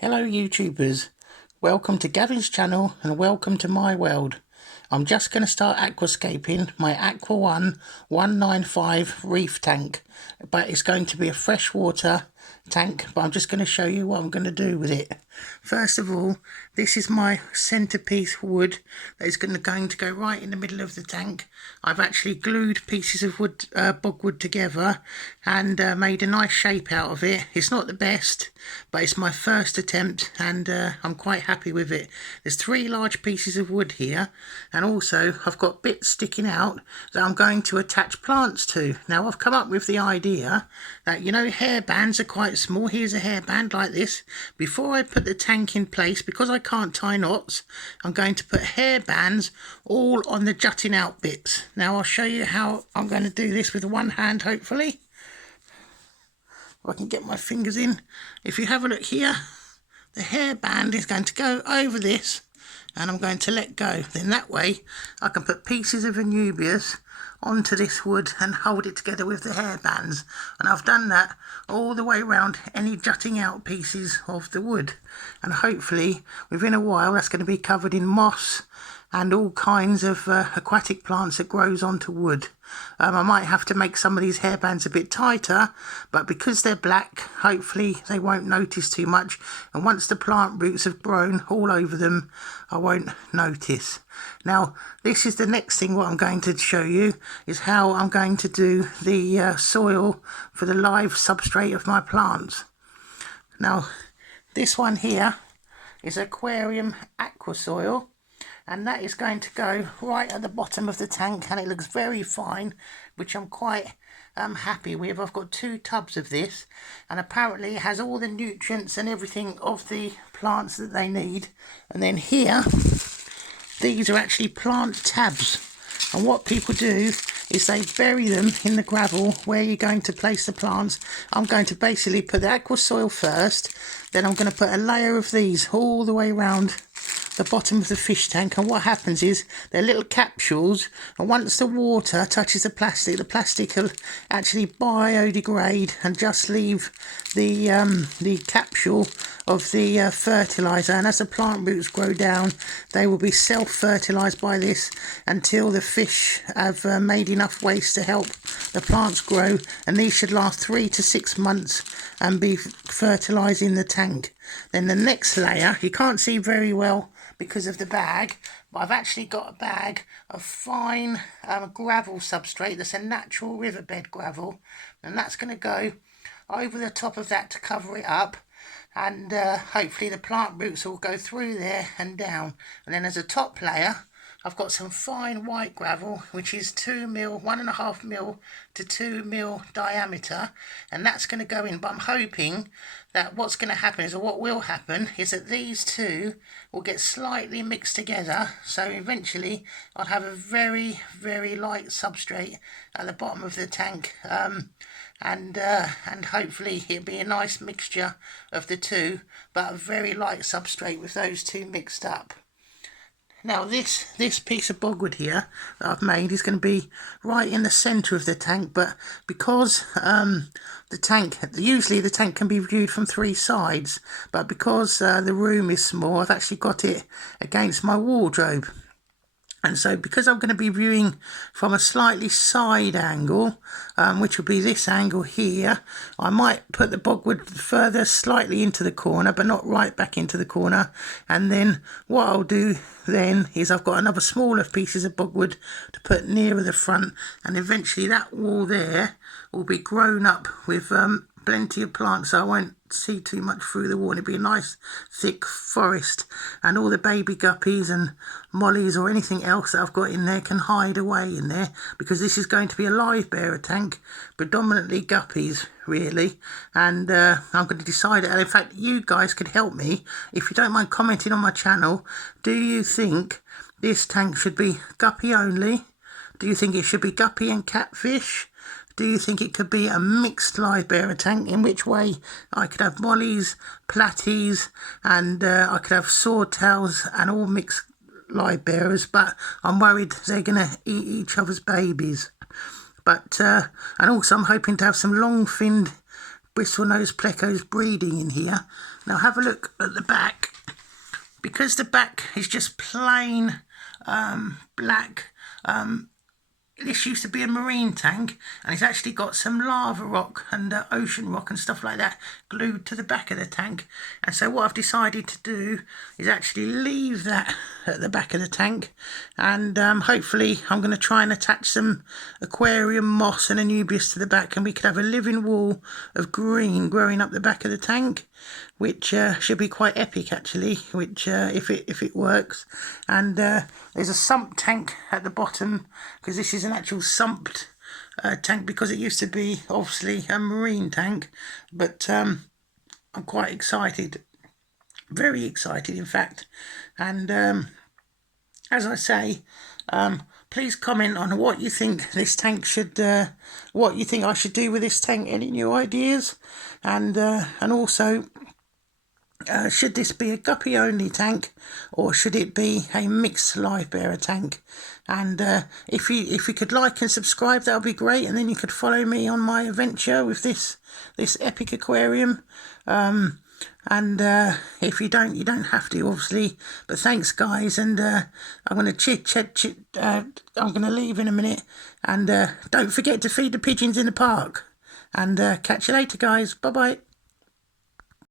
Hello YouTubers, welcome to Gavin's channel and welcome to my world. I'm just going to start aquascaping my Aqua 195 reef tank, but it's going to be a freshwater tank, but I'm just going to show you what I'm going to do with it. First of all, this is my centerpiece wood that is going to go right in the middle of the tank. I've actually glued pieces of wood, bogwood together and made a nice shape out of it. It's not the best, but it's my first attempt and I'm quite happy with it. There's 3 large pieces of wood here, and also I've got bits sticking out that I'm going to attach plants to. Now I've come up with the idea that, you know, hair bands are quite small. Here's a hairband like this. Before I put the tank in place, because I can't tie knots, I'm going to put hair bands all on the jutting out bits. Now I'll show you how I'm going to do this with one hand, hopefully. If I can get my fingers in. If you have a look here, the hairband is going to go over this and I'm going to let go. Then that way I can put pieces of anubias onto this wood and hold it together with the hairbands, and I've done that all the way around any jutting out pieces of the wood, and hopefully within a while that's going to be covered in moss and all kinds of aquatic plants that grows onto wood. I might have to make some of these hairbands a bit tighter, but because they're black, hopefully they won't notice too much, and once the plant roots have grown all over them, I won't notice. Now this is the next thing. What I'm going to show you is how I'm going to do the soil for the live substrate of my plants. Now this one here is aquarium aqua soil, and that is going to go right at the bottom of the tank, and it looks very fine, which I'm quite happy with. I've got 2 tubs of this, and apparently it has all the nutrients and everything of the plants that they need. And then here, these are actually plant tabs, and what people do is they bury them in the gravel where you're going to place the plants. I'm going to basically put the aqua soil first, then I'm going to put a layer of these all the way around the bottom of the fish tank, and what happens is they're little capsules, and once the water touches the plastic will actually biodegrade and just leave the capsule of the fertilizer, and as the plant roots grow down they will be self-fertilized by this until the fish have made enough waste to help the plants grow, and these should last 3 to 6 months and be fertilizing the tank. Then the next layer, you can't see very well because of the bag, but I've actually got a bag of fine gravel substrate that's a natural riverbed gravel, and that's going to go over the top of that to cover it up, and hopefully the plant roots will go through there and down. And then as a top layer I've got some fine white gravel, which is 1.5 mil to 2 mil diameter, and that's going to go in. But I'm hoping that what's going to happen is, or what will happen, is that these two will get slightly mixed together, so eventually I'll have a very, very light substrate at the bottom of the tank, and hopefully it'll be a nice mixture of the two, but a very light substrate with those two mixed up. Now this piece of bogwood here that I've made is going to be right in the centre of the tank, but because usually the tank can be viewed from 3 sides, but because the room is small, I've actually got it against my wardrobe. And so because I'm going to be viewing from a slightly side angle, which will be this angle here, I might put the bogwood further slightly into the corner, but not right back into the corner. And then what I'll do then is I've got another smaller pieces of bogwood to put nearer the front, and eventually that wall there will be grown up with plenty of plants, so I won't see too much through the wall. It'll be a nice thick forest, and all the baby guppies and mollies or anything else that I've got in there can hide away in there, because this is going to be a live bearer tank, predominantly guppies really. And I'm going to decide, and in fact you guys could help me if you don't mind commenting on my channel. Do you think this tank should be guppy only? Do you think it should be guppy and catfish? Do you think it could be a mixed live bearer tank, in which way I could have mollies, platies, and I could have swordtails and all mixed live bearers, but I'm worried they're going to eat each other's babies. But and also I'm hoping to have some long-finned bristlenose plecos breeding in here, Now have a look at the back. Because the back is just plain black, this used to be a marine tank, and it's actually got some lava rock and ocean rock and stuff like that glued to the back of the tank. And so what I've decided to do is actually leave that at the back of the tank, and hopefully I'm going to try and attach some aquarium moss and anubias to the back, and we could have a living wall of green growing up the back of the tank, which should be quite epic actually, which if it works. And there's a sump tank at the bottom, because this is an actual sumped tank, because it used to be obviously a marine tank. But I'm quite excited, very excited in fact. And as I say, please comment on what you think this tank should, what you think I should do with this tank, any new ideas, and also should this be a guppy only tank, or should it be a mixed live bearer tank? And if you could like and subscribe, that would be great, and then you could follow me on my adventure with this epic aquarium. And if you don't, you don't have to, obviously. But thanks, guys, and I'm going to I'm going to leave in a minute, and don't forget to feed the pigeons in the park. And catch you later, guys. Bye bye.